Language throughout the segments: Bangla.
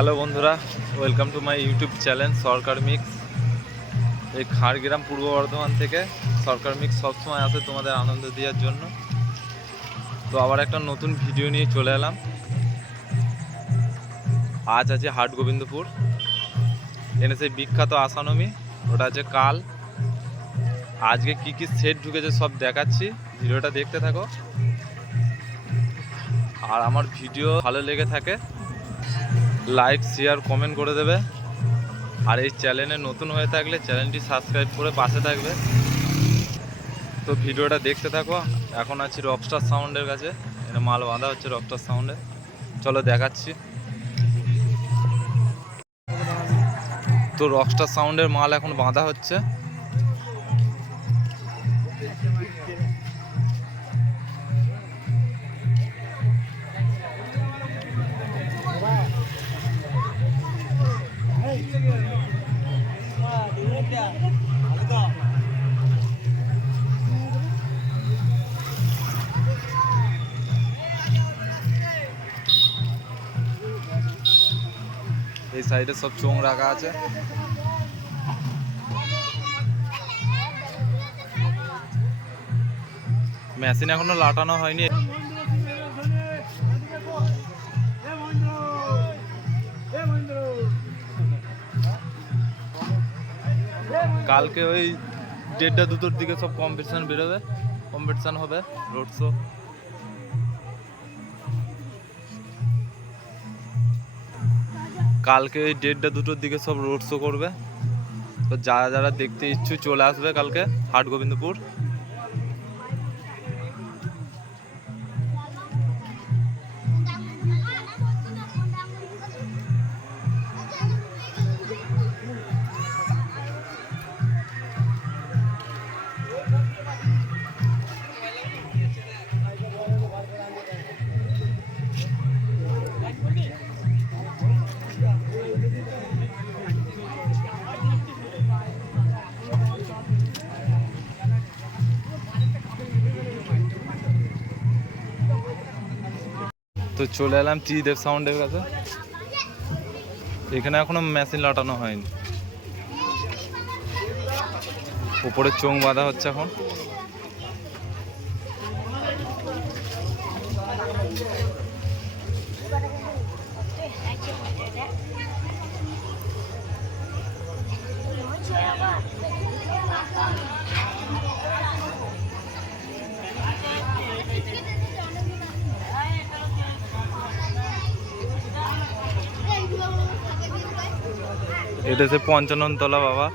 হ্যালো বন্ধুরা welcome to my YouTube channel Sarkar mix এই খাড়গ্রাম পূর্ব বর্ধমান থেকে সরকার মিক্স সবসময় আসে তোমাদের আনন্দ দেওয়ার জন্য। তো আবার একটা নতুন ভিডিও নিয়ে চলে এলাম। আজ আছে হাট গোবিন্দপুর। এনে সেই বিখ্যাত আসানমি, ওটা আছে কাল। আজকে কি কি সেট ঢুকেছে সব দেখাচ্ছি, ভিডিওটা দেখতে থাকো। আর আমার ভিডিও ভালো লেগে থাকে। লাইক শেয়ার কমেন্ট করে দেবে। আর এই চ্যানেলে নতুন হয়ে থাকলে চ্যানেলটি সাবস্ক্রাইব করে পাশে থাকবে। তো ভিডিওটা দেখতে থাকো। এখন আছি রকস্টার সাউন্ডের কাছে। এটা মাল বাঁধা হচ্ছে রকস্টার সাউন্ডে চলো দেখাচ্ছি। তো রকস্টার সাউন্ডের মাল এখন বাঁধা হচ্ছে। এই সাইডে সব চোং রাখা আছে। মেশিন এখনও লাটানো হয়নি। কালকে ওই দেড়টা দুটোর দিকে সব কম্পিটিশন বেরোবে কম্পিটিশন হবে রোড শো কালকে ওই দেড়টা দুটোর দিকে সব রোড শো করবে। তো যারা যারা দেখতে ইচ্ছুক চলে আসবে কালকে, হাট গোবিন্দপুর। তো চলে এলাম ত্রিদেব সাউন্ডের কাছে। এখানে এখনও মেশিন লাটানো হয়নি। উপরে চোং বাঁধা হচ্ছে এখন। এটা হচ্ছে পঞ্চানন তলা বাবা।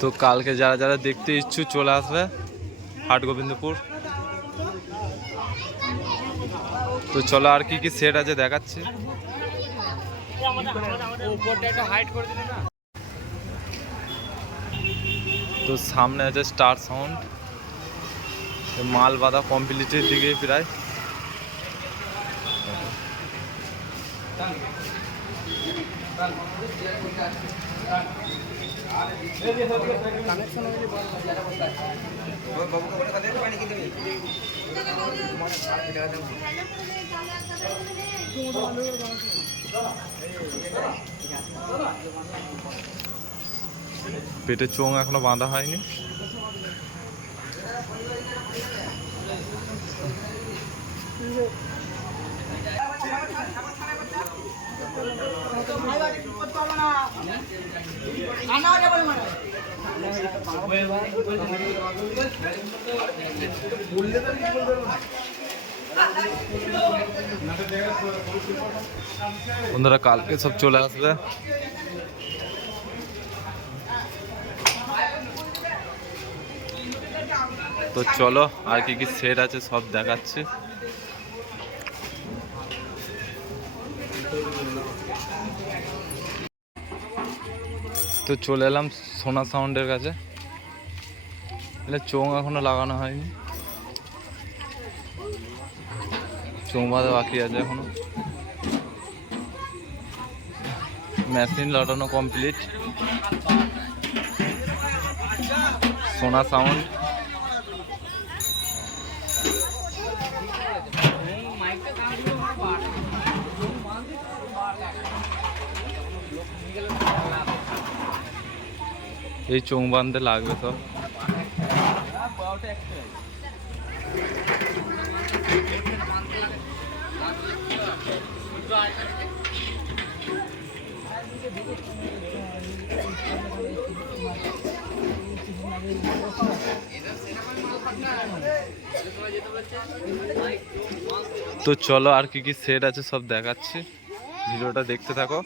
তো কালকে যারা যারা দেখতে ইচ্ছুক চলে আসবে, হাট গোবিন্দপুর। তো চলো আর কি কি সেট আছে দেখাচ্ছি। তো সামনে আছে স্টার সাউন্ড মাল বাঁধা কমপ্লিটের দিকে প্রায়। পেটের চোং এখনও বাঁধা হয়নি। বন্ধুরা কালকে সব চলে আসবে। তো চলো আর কি কি সেট আছে সব দেখাচ্ছি। তো চলে এলাম সোনা সাউন্ডের কাছে। এটা চোং এখনও লাগানো হয়নি। চৌমাদা বাকি আছে এখনও। মেশিন লাটানো কমপ্লিট। সোনা সাউন্ড। এই চোং বাঁধতে লাগবে সব তো চলো আর কি কি সেট আছে সব দেখাচ্ছি। ভিডিওটা দেখতে থাকো।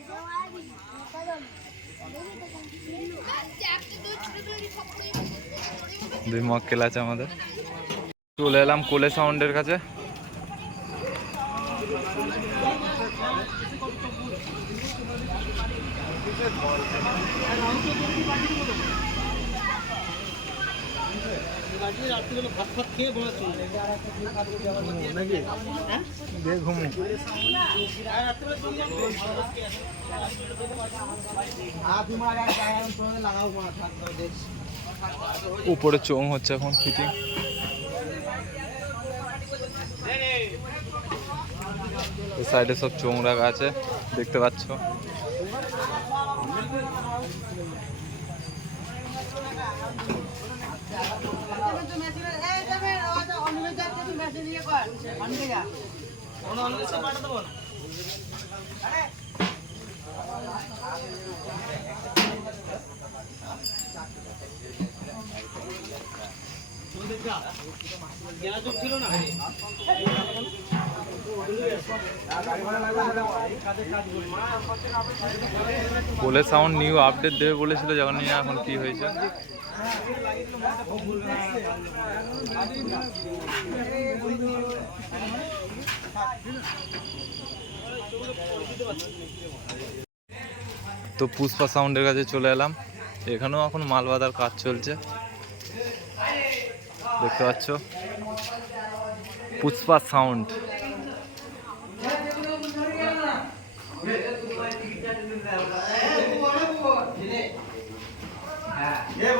দুই মক্কেল আছে আমাদের। চলে এলাম কোলে সাউন্ডের কাছে। উপরে চোং হচ্ছে এখন ফিটিং। সাইডে সব চোং রাখা আছে দেখতে পাচ্ছ? কোলে সাউন্ড নিউ আপডেট দেবে বলেছিল, যখন নিয়ে এখন কি হয়েছে? তো পুষ্পা সাউন্ডের কাছে চলে এলাম। এখানেও এখন মাল কাজ চলছে। দেখতে পাচ্ছ? পুষ্পা সাউন্ড এ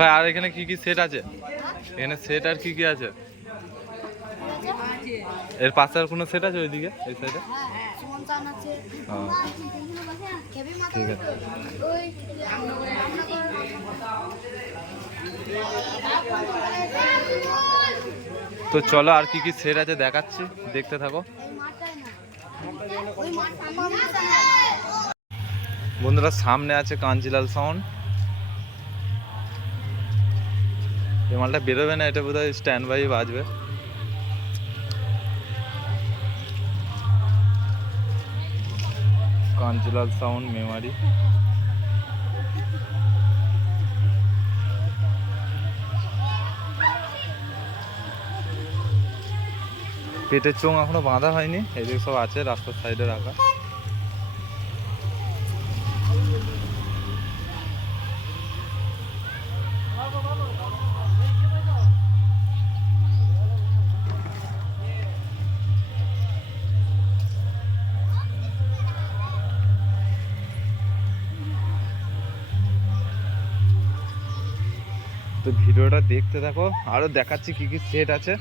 ভাই, আর এখানে কি কি সেট আছে এখানে সেট আর কি কি আছে এর পাশে আর কোনো সেট আছে ওইদিকে, এই সাইডে। ঠিক আছে। তো চলো আর কি কি সেট আছে দেখাচ্ছি দেখতে থাকো। বন্ধুরা সামনে আছে কাঞ্জিলাল সাউন্ড এই মালটা বেরোবে না এটা বোধহয় স্ট্যান্ড বাই বাজবে। কাঞ্জিলাল সাউন্ড মেমারি পেটের চোখ এখনও বাঁধা হয়নি এদিকে সব আছে রাস্তার সাইডে রাখা। তো ভিডিওটা দেখতে থাকো। আরও দেখাচ্ছি কি কি সেট আছে।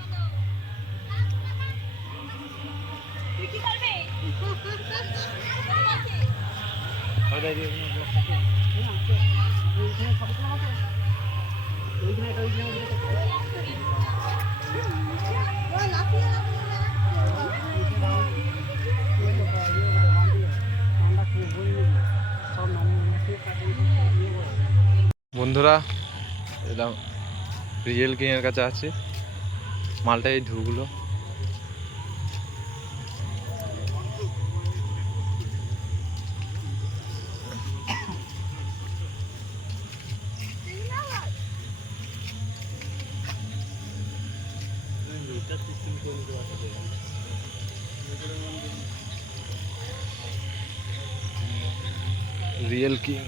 বন্ধুরা এটা রিয়েল কিংয়ের কাছে আছে। মালটা এই ঢুকলো। রিয়েল কিং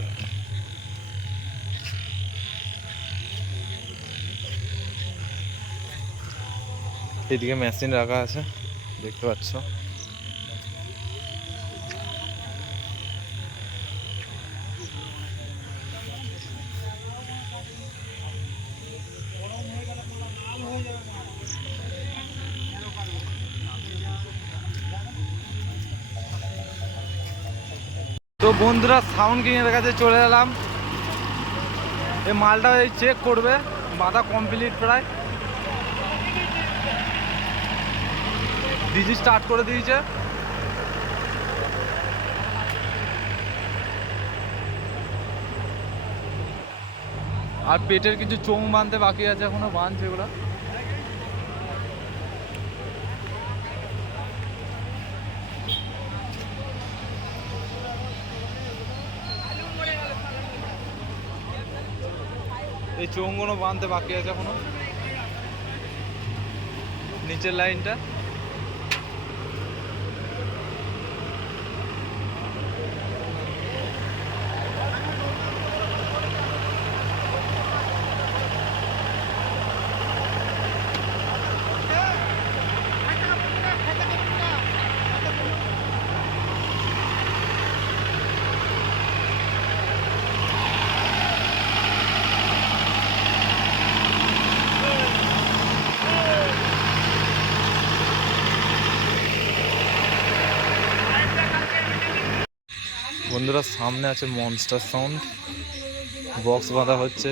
এদিকে মেশিন রাখা আছে, দেখতে পাচ্ছ। তো বন্ধুরা সাউন্ড কিংয়ের কাছে চলে এলাম। এই মালটা চেক করবে, মাথা কমপ্লিট প্রায়। ডিজি স্টার্ট করে দিয়েছে। আর পেটের কিছু চোং বাঁধতে বাকি আছে এখনও, বাঁধছে এগুলো। এই চোঙগুলো বাঁধতে বাকি আছে এখনও। নিচের লাইনটা। বন্ধুরা সামনে আছে মনস্টার সাউন্ড বক্স বাঁধা হচ্ছে।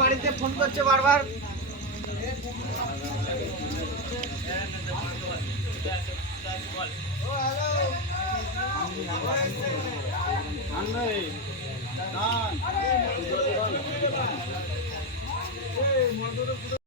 বাড়িতে ফোন করছে বারবার। ঠান্ডা